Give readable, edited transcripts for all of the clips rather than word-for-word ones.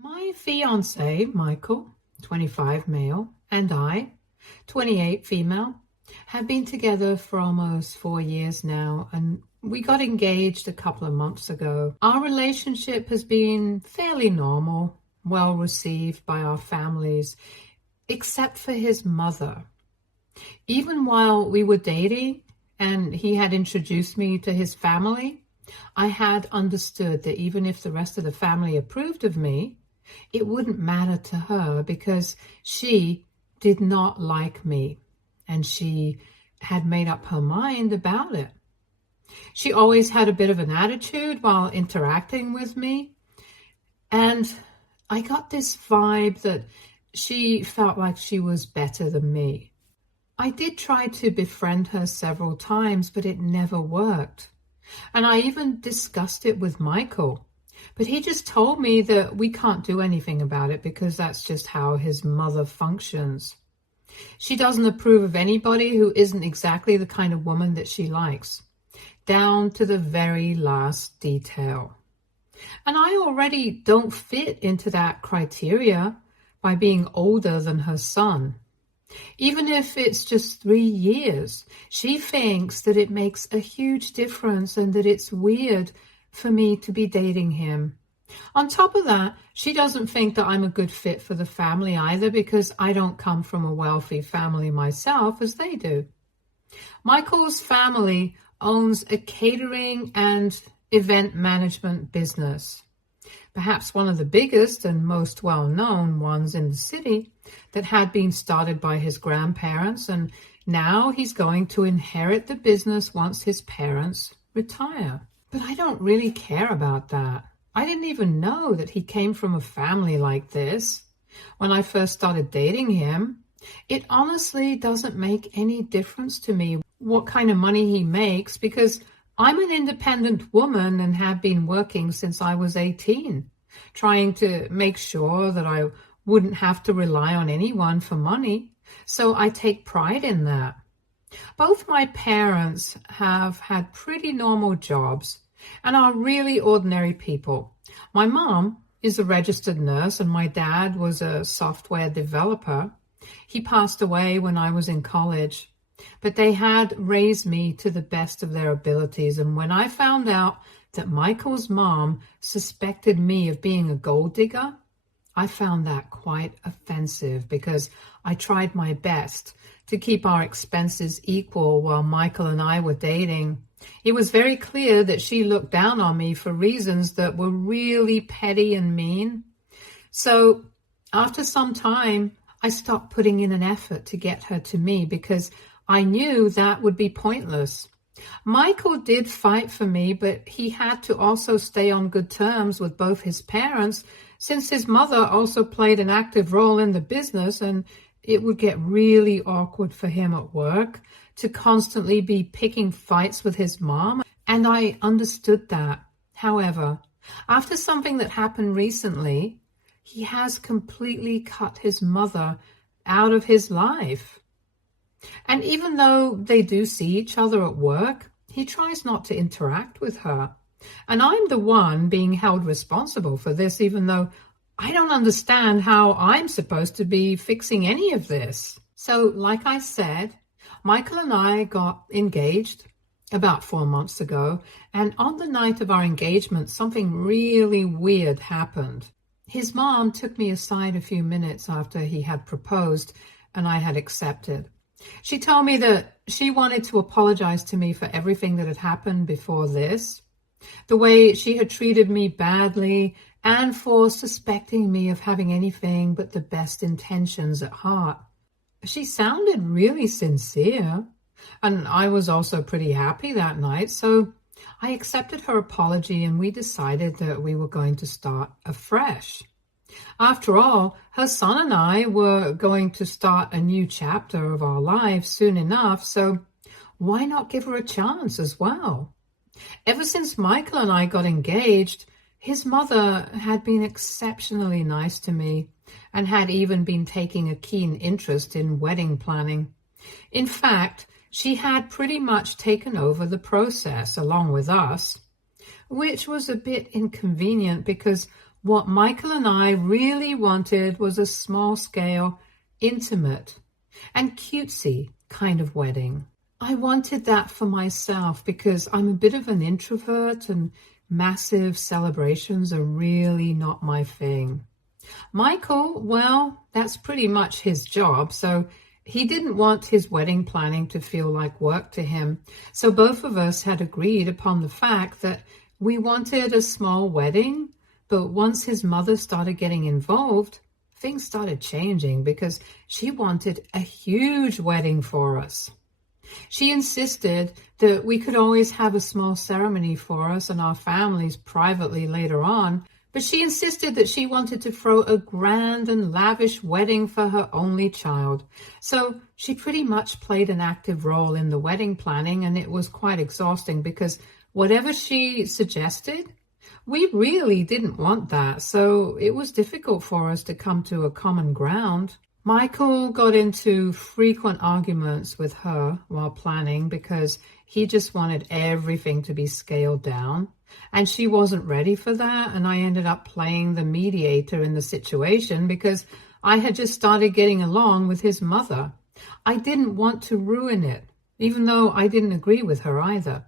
My fiance, Michael, 25 male, and I, 28 female, have been together for almost 4 years now, and we got engaged a couple of months ago. Our relationship has been fairly normal, well received by our families, except for his mother. Even while we were dating and he had introduced me to his family, I had understood that even if the rest of the family approved of me, it wouldn't matter to her because she did not like me and she had made up her mind about it. She always had a bit of an attitude while interacting with me, and I got this vibe that she felt like she was better than me. I did try to befriend her several times, but it never worked. And I even discussed it with Michael. But he just told me that we can't do anything about it because that's just how his mother functions. She doesn't approve of anybody who isn't exactly the kind of woman that she likes, down to the very last detail. And I already don't fit into that criteria by being older than her son. Even if it's just 3 years, she thinks that it makes a huge difference and that it's weird for me to be dating him. On top of that, she doesn't think that I'm a good fit for the family either because I don't come from a wealthy family myself as they do. Michael's family owns a catering and event management business, perhaps one of the biggest and most well-known ones in the city, that had been started by his grandparents, and now he's going to inherit the business once his parents retire. But I don't really care about that. I didn't even know that he came from a family like this when I first started dating him. It honestly doesn't make any difference to me what kind of money he makes because I'm an independent woman and have been working since I was 18, trying to make sure that I wouldn't have to rely on anyone for money. So I take pride in that. Both my parents have had pretty normal jobs and are really ordinary people. My mom is a registered nurse and my dad was a software developer. He passed away when I was in college, but they had raised me to the best of their abilities. And when I found out that Michael's mom suspected me of being a gold digger, I found that quite offensive because I tried my best to keep our expenses equal while Michael and I were dating. It was very clear that she looked down on me for reasons that were really petty and mean. So after some time, I stopped putting in an effort to get her to me because I knew that would be pointless. Michael did fight for me, but he had to also stay on good terms with both his parents since his mother also played an active role in the business, and it would get really awkward for him at work to constantly be picking fights with his mom, and I understood that. However, after something that happened recently, he has completely cut his mother out of his life. And even though they do see each other at work, he tries not to interact with her. And I'm the one being held responsible for this, even though I don't understand how I'm supposed to be fixing any of this. So, like I said, Michael and I got engaged about 4 months ago, and on the night of our engagement, something really weird happened. His mom took me aside a few minutes after he had proposed, and I had accepted. She told me that she wanted to apologize to me for everything that had happened before this, the way she had treated me badly, and for suspecting me of having anything but the best intentions at heart. She sounded really sincere, and I was also pretty happy that night, so I accepted her apology and we decided that we were going to start afresh. After all, her son and I were going to start a new chapter of our lives soon enough, so why not give her a chance as well? Ever since Michael and I got engaged, his mother had been exceptionally nice to me and had even been taking a keen interest in wedding planning. In fact, she had pretty much taken over the process along with us, which was a bit inconvenient because What Michael and I really wanted was a small-scale, intimate, and cutesy kind of wedding. I wanted that for myself because I'm a bit of an introvert and massive celebrations are really not my thing. Michael, well, that's pretty much his job, so he didn't want his wedding planning to feel like work to him. So both of us had agreed upon the fact that we wanted a small wedding, but once his mother started getting involved, things started changing because she wanted a huge wedding for us. She insisted that we could always have a small ceremony for us and our families privately later on, but she insisted that she wanted to throw a grand and lavish wedding for her only child. So she pretty much played an active role in the wedding planning, and it was quite exhausting because whatever she suggested, we really didn't want that. So it was difficult for us to come to a common ground. Michael got into frequent arguments with her while planning because he just wanted everything to be scaled down. And she wasn't ready for that, and I ended up playing the mediator in the situation because I had just started getting along with his mother. I didn't want to ruin it, even though I didn't agree with her either.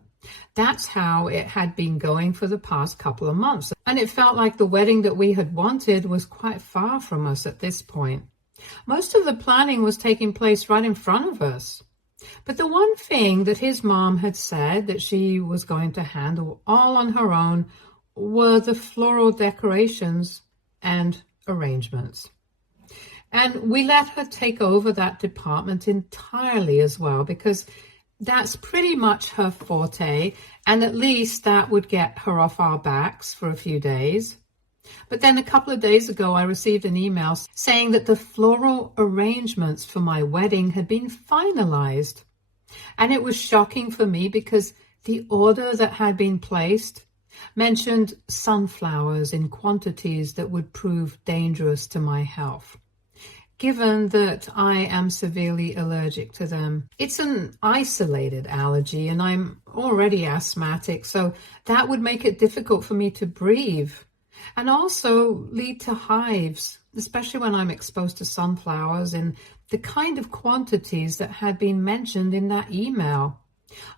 That's how it had been going for the past couple of months, and it felt like the wedding that we had wanted was quite far from us at this point. Most of the planning was taking place right in front of us. But the one thing that his mom had said that she was going to handle all on her own were the floral decorations and arrangements. And we let her take over that department entirely as well, because that's pretty much her forte, and at least that would get her off our backs for a few days. But then a couple of days ago, I received an email saying that the floral arrangements for my wedding had been finalized. And it was shocking for me because the order that had been placed mentioned sunflowers in quantities that would prove dangerous to my health, given that I am severely allergic to them. It's an isolated allergy, and I'm already asthmatic, so that would make it difficult for me to breathe, and also lead to hives, especially when I'm exposed to sunflowers in the kind of quantities that had been mentioned in that email.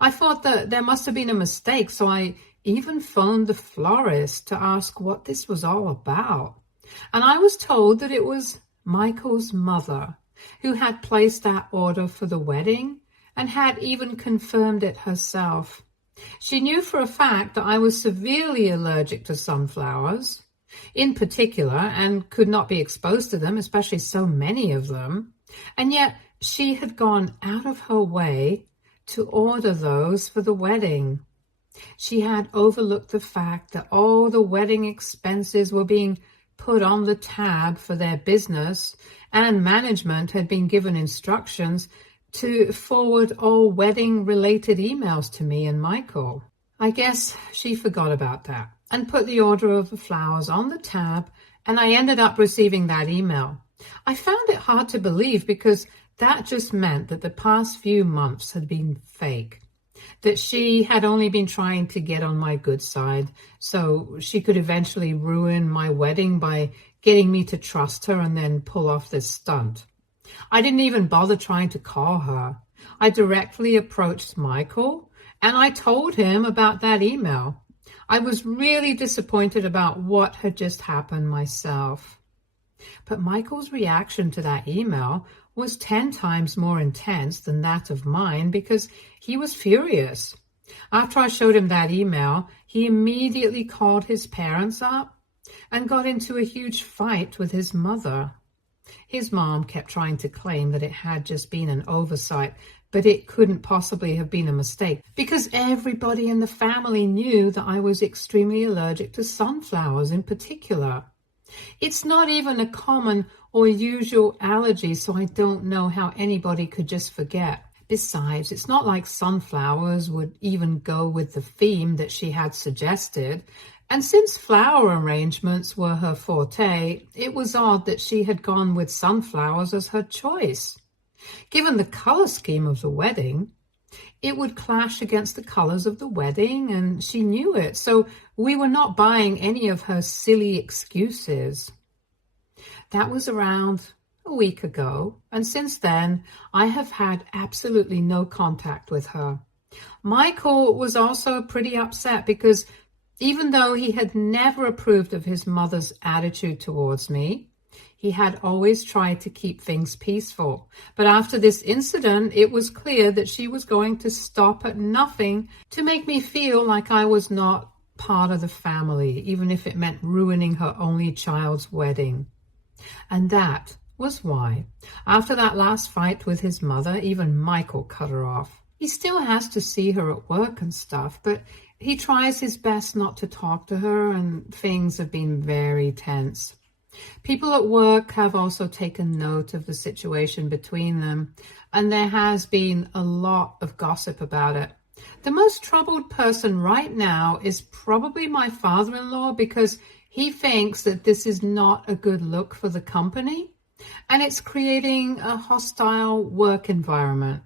I thought that there must have been a mistake, so I even phoned the florist to ask what this was all about. And I was told that it was Michael's mother who had placed that order for the wedding and had even confirmed it herself. She knew for a fact that I was severely allergic to sunflowers in particular and could not be exposed to them, especially so many of them. And yet she had gone out of her way to order those for the wedding. She had overlooked the fact that all the wedding expenses were being put on the tab for their business, and management had been given instructions to forward all wedding-related emails to me and Michael. I guess she forgot about that and put the order of the flowers on the tab, and I ended up receiving that email. I found it hard to believe because that just meant that the past few months had been fake, that she had only been trying to get on my good side so she could eventually ruin my wedding by getting me to trust her and then pull off this stunt. I didn't even bother trying to call her. I directly approached Michael and I told him about that email. I was really disappointed about what had just happened myself. But Michael's reaction to that email was 10 times more intense than that of mine because he was furious. After I showed him that email, he immediately called his parents up and got into a huge fight with his mother. His mom kept trying to claim that it had just been an oversight, but it couldn't possibly have been a mistake because everybody in the family knew that I was extremely allergic to sunflowers in particular. It's not even a common or usual allergy, so I don't know how anybody could just forget. Besides, it's not like sunflowers would even go with the theme that she had suggested. And since flower arrangements were her forte, it was odd that she had gone with sunflowers as her choice. Given the color scheme of the wedding, It would clash against the colors of the wedding, and she knew it, so we were not buying any of her silly excuses. That was around a week ago, and since then I have had absolutely no contact with her. Michael was also pretty upset because even though he had never approved of his mother's attitude towards me, he had always tried to keep things peaceful. But after this incident, it was clear that she was going to stop at nothing to make me feel like I was not part of the family, even if it meant ruining her only child's wedding. And that was why, after that last fight with his mother, even Michael cut her off. He still has to see her at work and stuff, but he tries his best not to talk to her, and things have been very tense. People at work have also taken note of the situation between them, and there has been a lot of gossip about it. The most troubled person right now is probably my father-in-law, because he thinks that this is not a good look for the company, and it's creating a hostile work environment.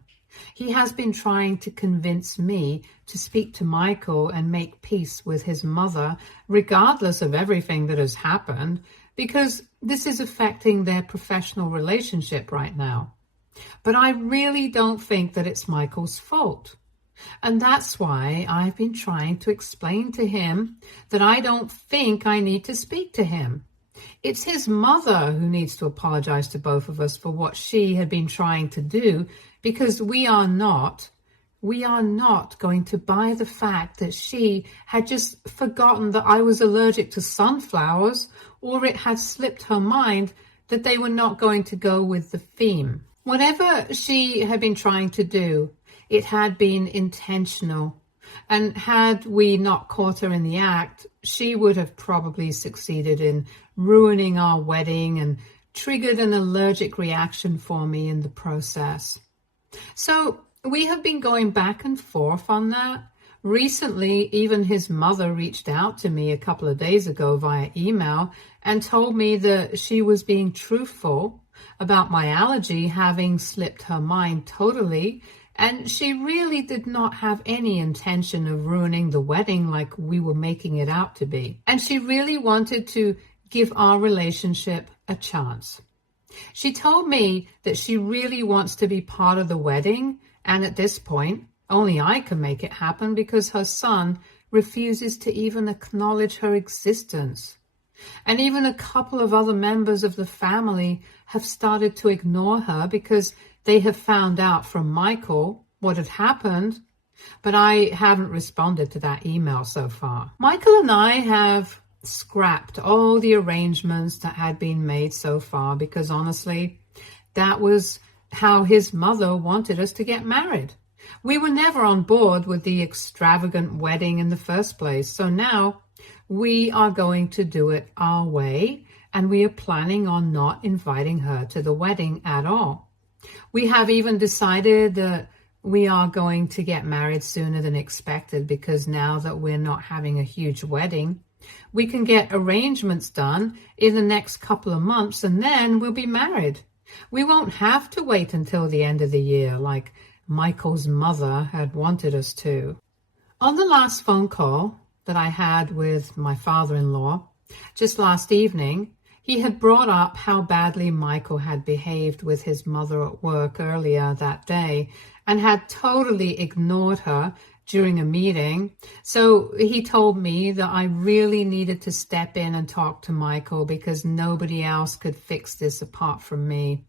He has been trying to convince me to speak to Michael and make peace with his mother, regardless of everything that has happened, because this is affecting their professional relationship right now. But I really don't think that it's Michael's fault. And that's why I've been trying to explain to him that I don't think I need to speak to him. It's his mother who needs to apologize to both of us for what she had been trying to do, because we are not going to buy the fact that she had just forgotten that I was allergic to sunflowers, or it had slipped her mind that they were not going to go with the theme. Whatever she had been trying to do, it had been intentional. And had we not caught her in the act, she would have probably succeeded in ruining our wedding and triggered an allergic reaction for me in the process. So we have been going back and forth on that. Recently, even his mother reached out to me a couple of days ago via email and told me that she was being truthful about my allergy having slipped her mind totally, and she really did not have any intention of ruining the wedding like we were making it out to be. And she really wanted to give our relationship a chance. She told me that she really wants to be part of the wedding, and at this point, only I can make it happen because her son refuses to even acknowledge her existence. And even a couple of other members of the family have started to ignore her because they have found out from Michael what had happened, but I haven't responded to that email so far. Michael and I have scrapped all the arrangements that had been made so far because honestly, that was how his mother wanted us to get married. We were never on board with the extravagant wedding in the first place, so now we are going to do it our way, and we are planning on not inviting her to the wedding at all. We have even decided that we are going to get married sooner than expected, because now that we're not having a huge wedding, we can get arrangements done in the next couple of months, and then we'll be married. We won't have to wait until the end of the year like Michael's mother had wanted us to. On the last phone call that I had with my father-in-law just last evening, he had brought up how badly Michael had behaved with his mother at work earlier that day and had totally ignored her during a meeting. So he told me that I really needed to step in and talk to Michael because nobody else could fix this apart from me.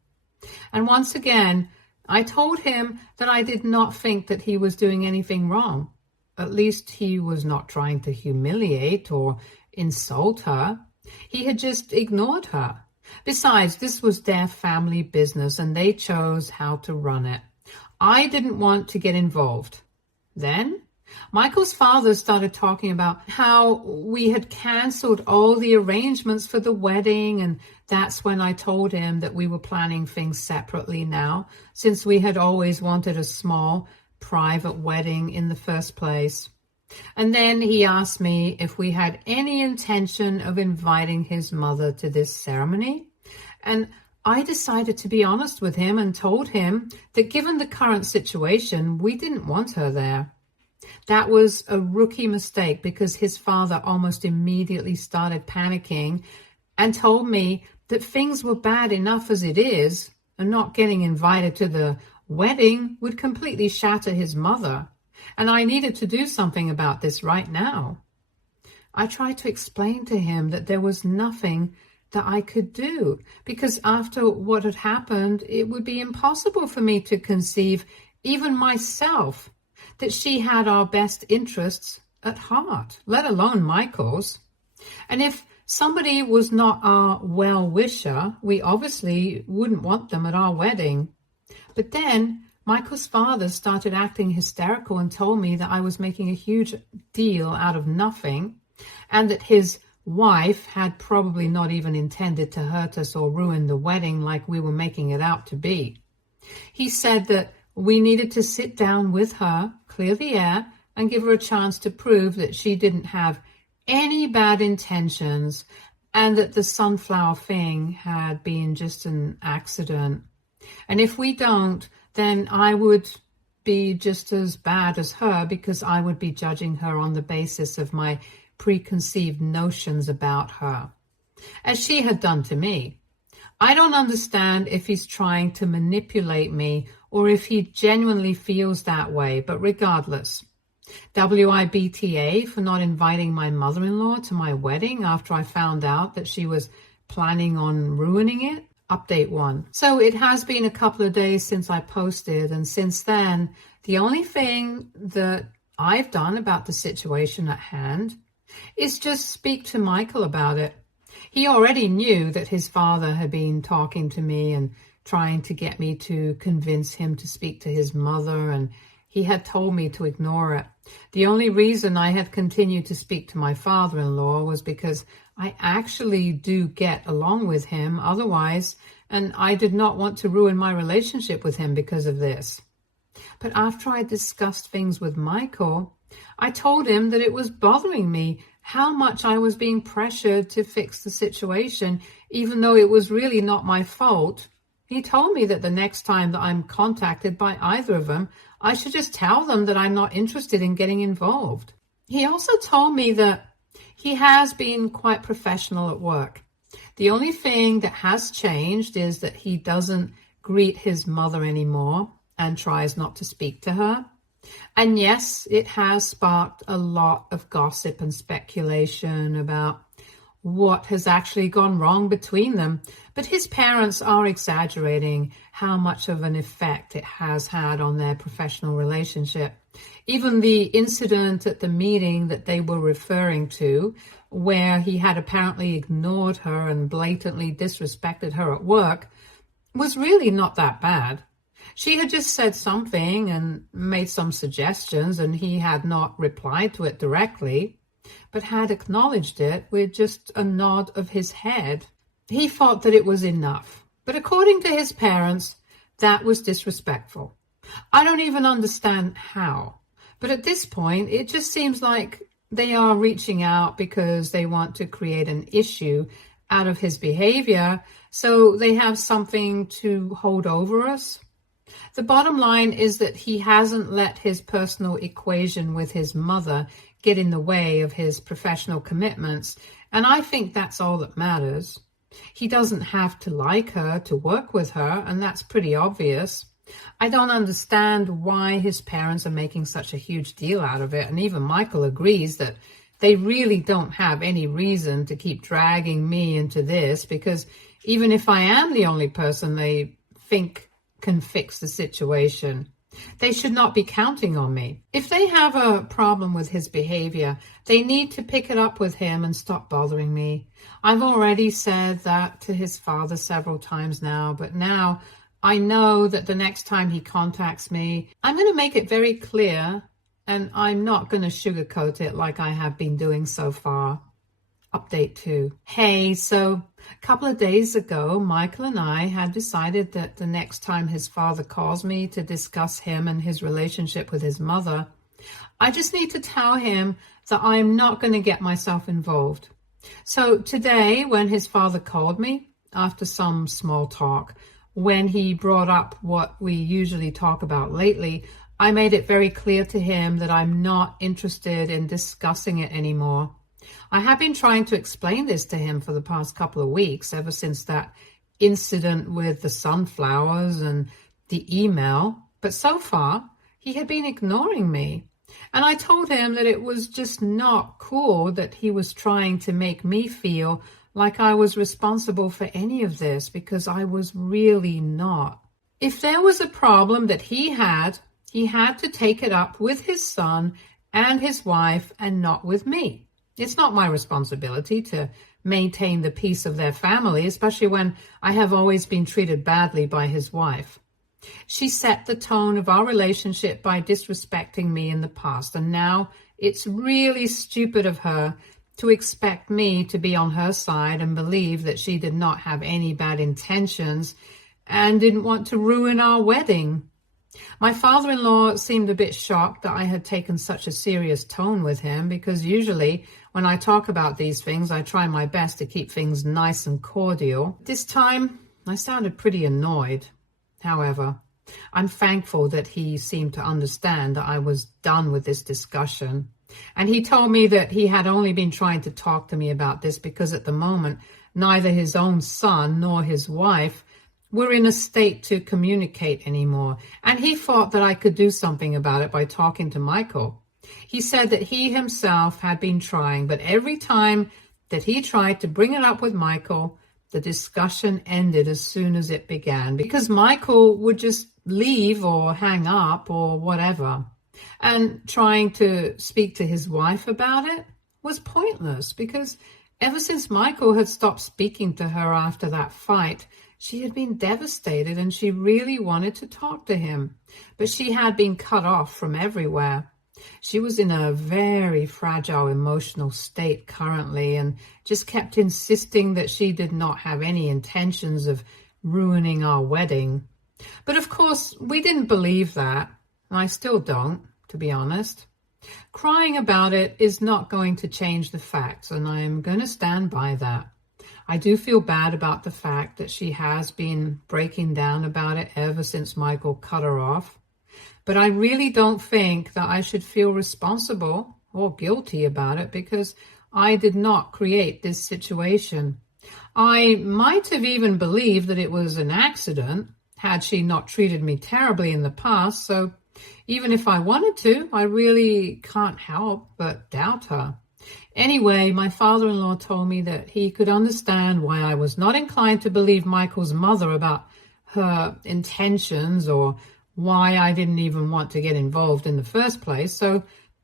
And once again, I told him that I did not think that he was doing anything wrong. At least he was not trying to humiliate or insult her. He had just ignored her. Besides, this was their family business and they chose how to run it. I didn't want to get involved. Then Michael's father started talking about how we had canceled all the arrangements for the wedding, and that's when I told him that we were planning things separately now, since we had always wanted a small, private wedding in the first place. And then he asked me if we had any intention of inviting his mother to this ceremony, and I decided to be honest with him and told him that given the current situation, we didn't want her there. That was a rookie mistake because his father almost immediately started panicking and told me that things were bad enough as it is, and not getting invited to the wedding would completely shatter his mother, and I needed to do something about this right now. I tried to explain to him that there was nothing that I could do because after what had happened, it would be impossible for me to conceive, even myself, that she had our best interests at heart, let alone Michael's. And if somebody was not our well-wisher, we obviously wouldn't want them at our wedding. But then Michael's father started acting hysterical and told me that I was making a huge deal out of nothing and that his wife had probably not even intended to hurt us or ruin the wedding like we were making it out to be. He said that we needed to sit down with her, clear the air, and give her a chance to prove that she didn't have any bad intentions and that the sunflower thing had been just an accident. And if we don't, then I would be just as bad as her because I would be judging her on the basis of my preconceived notions about her, as she had done to me. I don't understand if he's trying to manipulate me or if he genuinely feels that way, but regardless, WIBTA for not inviting my mother-in-law to my wedding after I found out that she was planning on ruining it. Update 1. So it has been a couple of days since I posted, and since then, the only thing that I've done about the situation at hand is just speak to Michael about it. He already knew that his father had been talking to me and trying to get me to convince him to speak to his mother, and he had told me to ignore it. The only reason I had continued to speak to my father-in-law was because I actually do get along with him otherwise, and I did not want to ruin my relationship with him because of this. But after I discussed things with Michael, I told him that it was bothering me how much I was being pressured to fix the situation, even though it was really not my fault. He told me that the next time that I'm contacted by either of them, I should just tell them that I'm not interested in getting involved. He also told me that he has been quite professional at work. The only thing that has changed is that he doesn't greet his mother anymore and tries not to speak to her. And yes, it has sparked a lot of gossip and speculation about what has actually gone wrong between them. But his parents are exaggerating how much of an effect it has had on their professional relationship. Even the incident at the meeting that they were referring to, where he had apparently ignored her and blatantly disrespected her at work, was really not that bad. She had just said something and made some suggestions, and he had not replied to it directly, but had acknowledged it with just a nod of his head. He thought that it was enough, but according to his parents, that was disrespectful. I don't even understand how, but at this point, it just seems like they are reaching out because they want to create an issue out of his behavior, so they have something to hold over us. The bottom line is that he hasn't let his personal equation with his mother get in the way of his professional commitments, and I think that's all that matters. He doesn't have to like her to work with her, and that's pretty obvious. I don't understand why his parents are making such a huge deal out of it, and even Michael agrees that they really don't have any reason to keep dragging me into this, because even if I am the only person they think can fix the situation, they should not be counting on me. If they have a problem with his behavior, they need to pick it up with him and stop bothering me. I've already said that to his father several times now, but now I know that the next time he contacts me, I'm going to make it very clear, and I'm not going to sugarcoat it like I have been doing so far. Update 2. Hey, so a couple of days ago, Michael and I had decided that the next time his father calls me to discuss him and his relationship with his mother, I just need to tell him that I'm not going to get myself involved. So today, when his father called me, after some small talk. When he brought up what we usually talk about lately, I made it very clear to him that I'm not interested in discussing it anymore. I have been trying to explain this to him for the past couple of weeks, ever since that incident with the sunflowers and the email, but so far he had been ignoring me. And I told him that it was just not cool that he was trying to make me feel like I was responsible for any of this, because I was really not. If there was a problem that he had to take it up with his son and his wife and not with me. It's not my responsibility to maintain the peace of their family, especially when I have always been treated badly by his wife. She set the tone of our relationship by disrespecting me in the past, and now it's really stupid of her to expect me to be on her side and believe that she did not have any bad intentions and didn't want to ruin our wedding. My father-in-law seemed a bit shocked that I had taken such a serious tone with him, because usually when I talk about these things, I try my best to keep things nice and cordial. This time, I sounded pretty annoyed. However, I'm thankful that he seemed to understand that I was done with this discussion. And he told me that he had only been trying to talk to me about this because at the moment, neither his own son nor his wife were in a state to communicate anymore. And he thought that I could do something about it by talking to Michael. He said that he himself had been trying, but every time that he tried to bring it up with Michael, the discussion ended as soon as it began, because Michael would just leave or hang up or whatever. And trying to speak to his wife about it was pointless, because ever since Michael had stopped speaking to her after that fight, she had been devastated and she really wanted to talk to him. But she had been cut off from everywhere. She was in a very fragile emotional state currently and just kept insisting that she did not have any intentions of ruining our wedding. But of course, we didn't believe that. And I still don't, to be honest. Crying about it is not going to change the facts, and I am going to stand by that. I do feel bad about the fact that she has been breaking down about it ever since Michael cut her off. But I really don't think that I should feel responsible or guilty about it, because I did not create this situation. I might have even believed that it was an accident had she not treated me terribly in the past, so even if I wanted to, I really can't help but doubt her. Anyway, my father-in-law told me that he could understand why I was not inclined to believe Michael's mother about her intentions, or why I didn't even want to get involved in the first place. So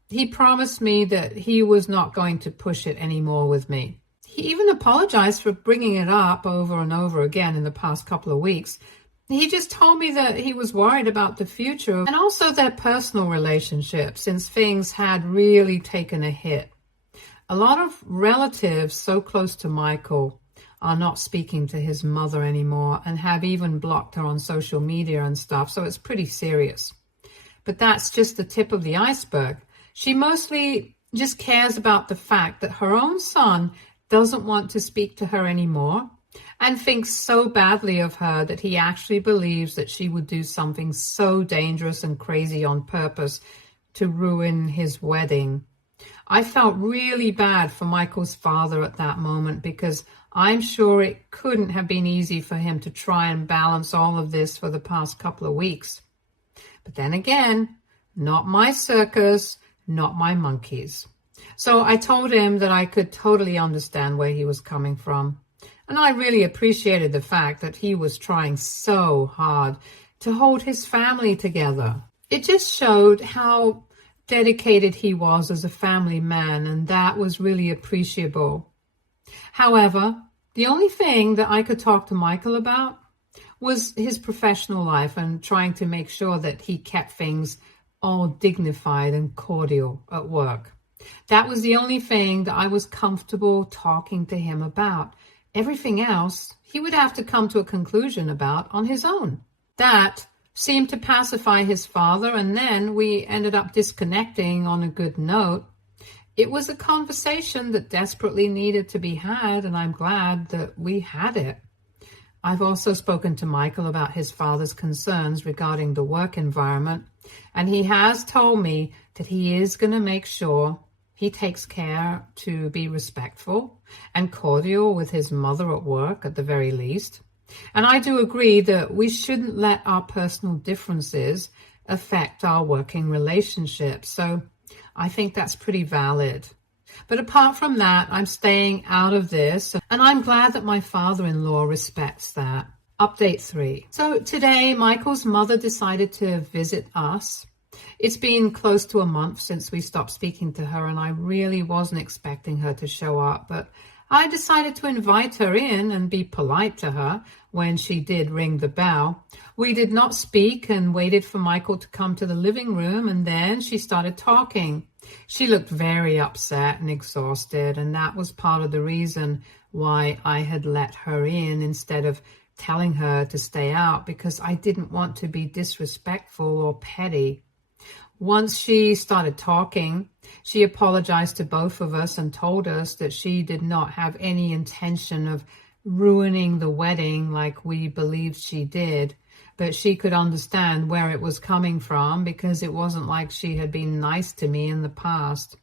he promised me that he was not going to push it anymore with me. He even apologized for bringing it up over and over again in the past couple of weeks. He just told me that he was worried about the future and also their personal relationship, since things had really taken a hit. A lot of relatives so close to Michael are not speaking to his mother anymore and have even blocked her on social media and stuff, so it's pretty serious. But that's just the tip of the iceberg. She mostly just cares about the fact that her own son doesn't want to speak to her anymore and thinks so badly of her that he actually believes that she would do something so dangerous and crazy on purpose to ruin his wedding. I felt really bad for Michael's father at that moment, because I'm sure it couldn't have been easy for him to try and balance all of this for the past couple of weeks. But then again, not my circus, not my monkeys. So I told him that I could totally understand where he was coming from. And I really appreciated the fact that he was trying so hard to hold his family together. It just showed how dedicated he was as a family man, and that was really appreciable. However, the only thing that I could talk to Michael about was his professional life and trying to make sure that he kept things all dignified and cordial at work. That was the only thing that I was comfortable talking to him about. Everything else, he would have to come to a conclusion about on his own. That seemed to pacify his father, and then we ended up disconnecting on a good note. It was a conversation that desperately needed to be had, and I'm glad that we had it. I've also spoken to Michael about his father's concerns regarding the work environment, and he has told me that he is going to make sure he takes care to be respectful and cordial with his mother at work at the very least. And I do agree that we shouldn't let our personal differences affect our working relationship. So I think that's pretty valid. But apart from that, I'm staying out of this, and I'm glad that my father-in-law respects that. Update 3. So today, Michael's mother decided to visit us. It's been close to a month since we stopped speaking to her, and I really wasn't expecting her to show up, but I decided to invite her in and be polite to her when she did ring the bell. We did not speak and waited for Michael to come to the living room, and then she started talking. She looked very upset and exhausted, and that was part of the reason why I had let her in instead of telling her to stay out, because I didn't want to be disrespectful or petty. Once she started talking, she apologized to both of us and told us that she did not have any intention of ruining the wedding like we believed she did, but she could understand where it was coming from because it wasn't like she had been nice to me in the past.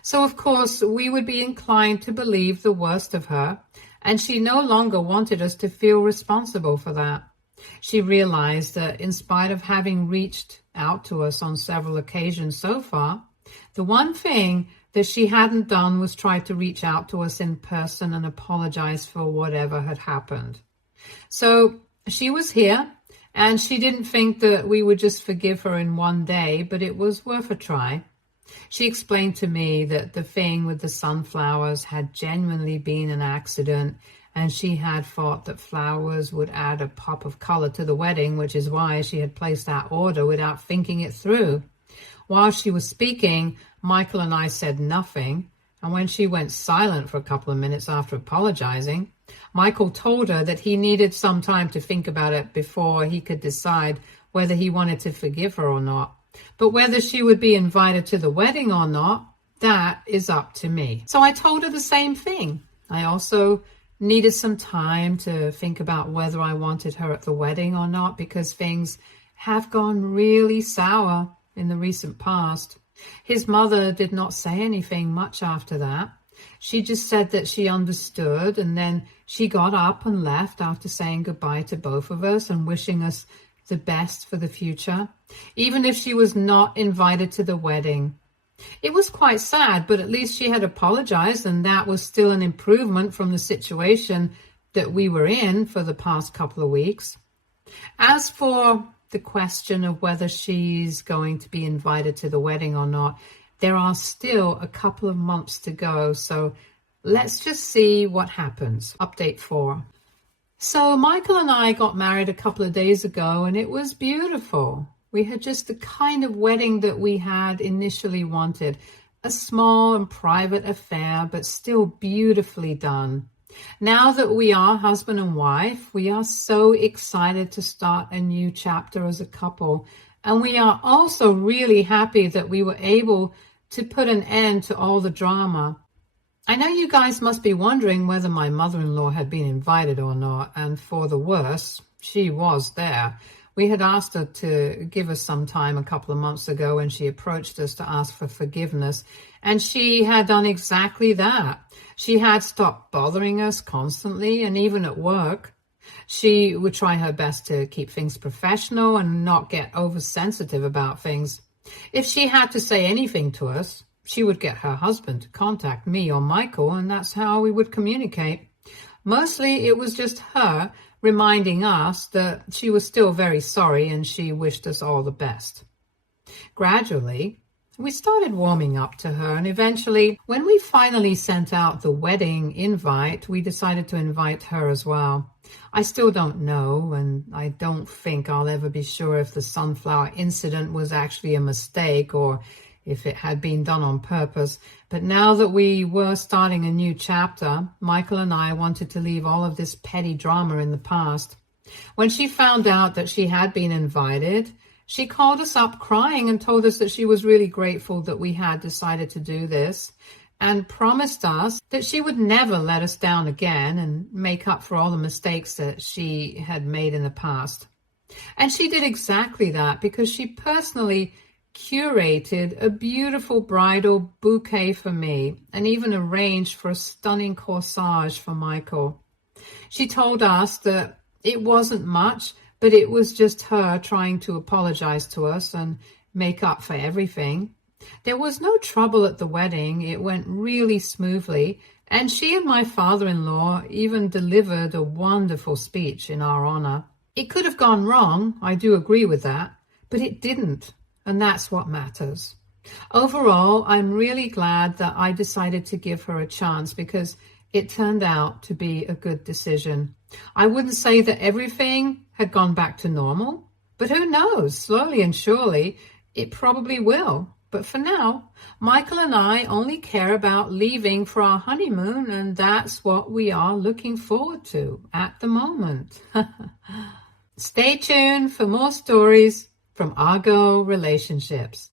So, of course, we would be inclined to believe the worst of her, and she no longer wanted us to feel responsible for that. She realized that in spite of having reached out to us on several occasions so far, the one thing that she hadn't done was try to reach out to us in person and apologize for whatever had happened. So she was here, and she didn't think that we would just forgive her in one day, but it was worth a try. She explained to me that the thing with the sunflowers had genuinely been an accident, and she had thought that flowers would add a pop of color to the wedding, which is why she had placed that order without thinking it through. While she was speaking, Michael and I said nothing, and when she went silent for a couple of minutes after apologizing, Michael told her that he needed some time to think about it before he could decide whether he wanted to forgive her or not. But whether she would be invited to the wedding or not, that is up to me. So I told her the same thing. I also needed some time to think about whether I wanted her at the wedding or not, because things have gone really sour in the recent past. His mother did not say anything much after that. She just said that she understood, and then she got up and left after saying goodbye to both of us and wishing us the best for the future, even if she was not invited to the wedding. It was quite sad, but at least she had apologized, and that was still an improvement from the situation that we were in for the past couple of weeks. As for the question of whether she's going to be invited to the wedding or not, there are still a couple of months to go, so let's just see what happens. Update 4. So Michael and I got married a couple of days ago, and it was beautiful. We had just the kind of wedding that we had initially wanted, a small and private affair, but still beautifully done. Now that we are husband and wife, we are so excited to start a new chapter as a couple. And we are also really happy that we were able to put an end to all the drama. I know you guys must be wondering whether my mother-in-law had been invited or not, and for the worse, she was there. We had asked her to give us some time a couple of months ago when she approached us to ask for forgiveness, and she had done exactly that. She had stopped bothering us constantly, and even at work. She would try her best to keep things professional and not get oversensitive about things. If she had to say anything to us, she would get her husband to contact me or Michael, and that's how we would communicate. Mostly it was just her reminding us that she was still very sorry and she wished us all the best. Gradually, we started warming up to her, and eventually, when we finally sent out the wedding invite, we decided to invite her as well. I still don't know, and I don't think I'll ever be sure if the sunflower incident was actually a mistake or if it had been done on purpose. But now that we were starting a new chapter, Michael and I wanted to leave all of this petty drama in the past. When she found out that she had been invited, she called us up crying and told us that she was really grateful that we had decided to do this. and promised us that she would never let us down again and make up for all the mistakes that she had made in the past. And she did exactly that because she personally curated a beautiful bridal bouquet for me and even arranged for a stunning corsage for Michael. She told us that it wasn't much, but it was just her trying to apologize to us and make up for everything. There was no trouble at the wedding. It went really smoothly, and she and my father-in-law even delivered a wonderful speech in our honor. It could have gone wrong, I do agree with that, but it didn't, and that's what matters. Overall, I'm really glad that I decided to give her a chance because it turned out to be a good decision. I wouldn't say that everything had gone back to normal, but who knows? Slowly and surely, it probably will. But for now, Michael and I only care about leaving for our honeymoon, and that's what we are looking forward to at the moment. Stay tuned for more stories from our girl relationships.